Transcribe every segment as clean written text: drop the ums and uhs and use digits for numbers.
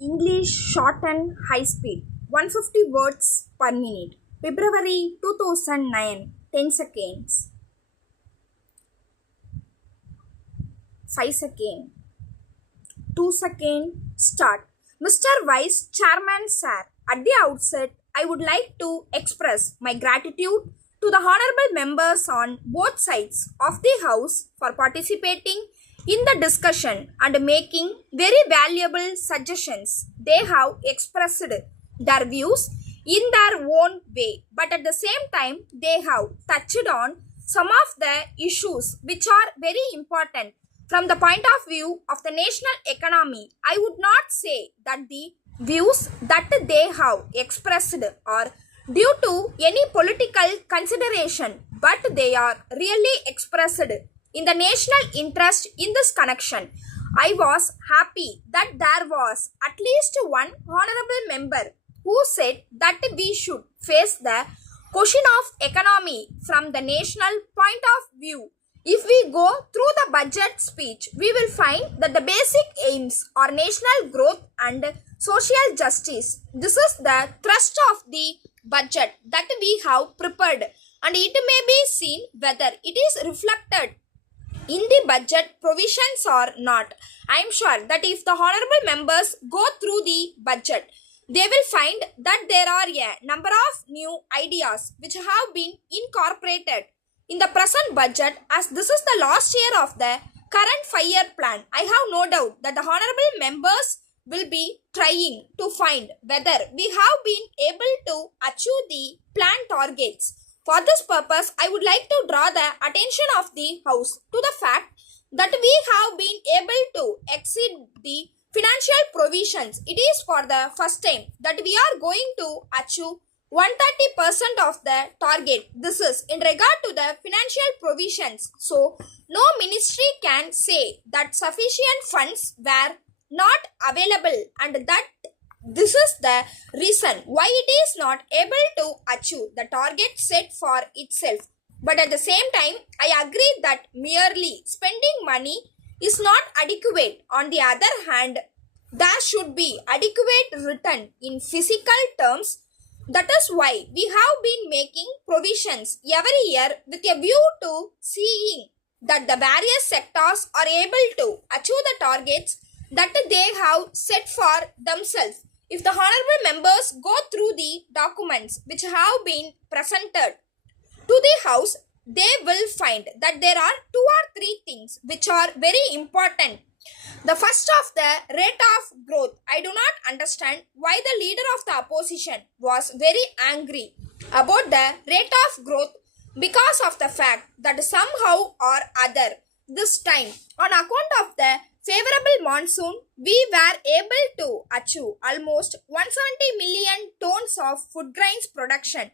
English shorthand high speed 150 words per minute. February 2009 10 seconds 5 seconds 2 seconds start. Mr. Vice Chairman Sir, at the outset I would like to express my gratitude to the honorable members on both sides of the house for participating in the discussion and making very valuable suggestions. They have expressed their views in their own way, but at the same time, they have touched on some of the issues which are very important from the point of view of the national economy. I would not say that the views that they have expressed are due to any political consideration, but they are really expressed in the national interest in this connection. I was happy that there was at least one honorable member who said that we should face the question of economy from the national point of view. If we go through the budget speech, we will find that the basic aims are national growth and social justice. This is the thrust of the budget that we have prepared, and it may be seen whether it is reflected in the budget provisions or not. I am sure that if the honorable members go through the budget, they will find that there are a number of new ideas which have been incorporated in the present budget, as this is the last year of the current 5-year plan. I have no doubt that the honorable members will be trying to find whether we have been able to achieve the plan targets. For this purpose, I would like to draw the attention of the House to the fact that we have been able to exceed the financial provisions. It is for the first time that we are going to achieve 130% of the target. This is in regard to the financial provisions. So, no ministry can say that sufficient funds were not available, and that this is the reason why it is not able to achieve the target set for itself. But at the same time, I agree that merely spending money is not adequate. On the other hand, there should be adequate return in physical terms. That is why we have been making provisions every year with a view to seeing that the various sectors are able to achieve the targets that they have set for themselves. If the honorable members go through the documents which have been presented to the House, they will find that there are 2 or 3 things which are very important. The first of the rate of growth. I do not understand why the leader of the opposition was very angry about the rate of growth, because of the fact that somehow or other this time, on account of the favorable monsoon, we were able to achieve almost 170 million tons of food grains production.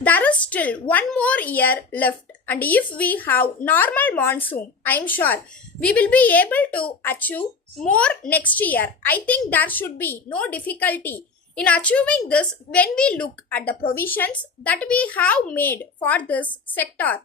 There is still one more year left, and if we have normal monsoon, I am sure we will be able to achieve more next year. I think there should be no difficulty in achieving this when we look at the provisions that we have made for this sector.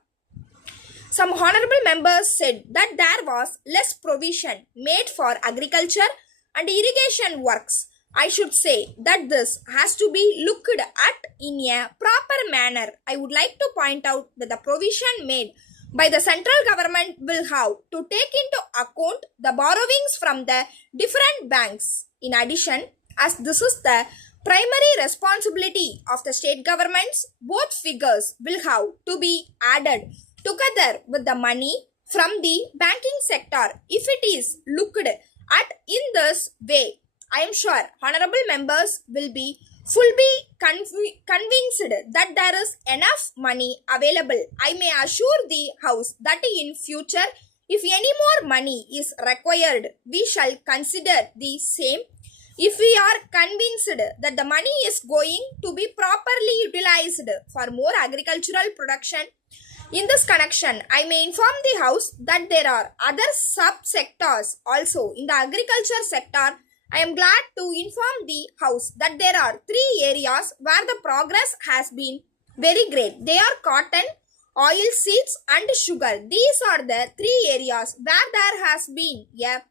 Some honorable members said that there was less provision made for agriculture and irrigation works. I should say that this has to be looked at in a proper manner. I would like to point out that the provision made by the central government will have to take into account the borrowings from the different banks. In addition, as this is the primary responsibility of the state governments, both figures will have to be added together with the money from the banking sector. If it is looked at in this way, I am sure honorable members will be fully convinced that there is enough money available. I may assure the House that in future, if any more money is required, we shall consider the same. If we are convinced that the money is going to be properly utilized for more agricultural production. In this connection, I may inform the House that there are other sub-sectors also in the agriculture sector. I am glad to inform the House that there are 3 areas where the progress has been very great. They are cotton, oil seeds and sugar. These are the 3 areas where there has been a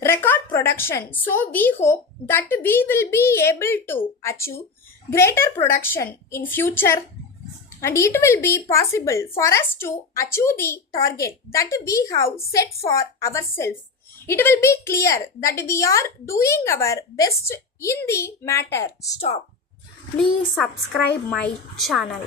record production. So we hope that we will be able to achieve greater production in future, and it will be possible for us to achieve the target that we have set for ourselves. It will be clear that we are doing our best in the matter. Stop. Please subscribe my channel.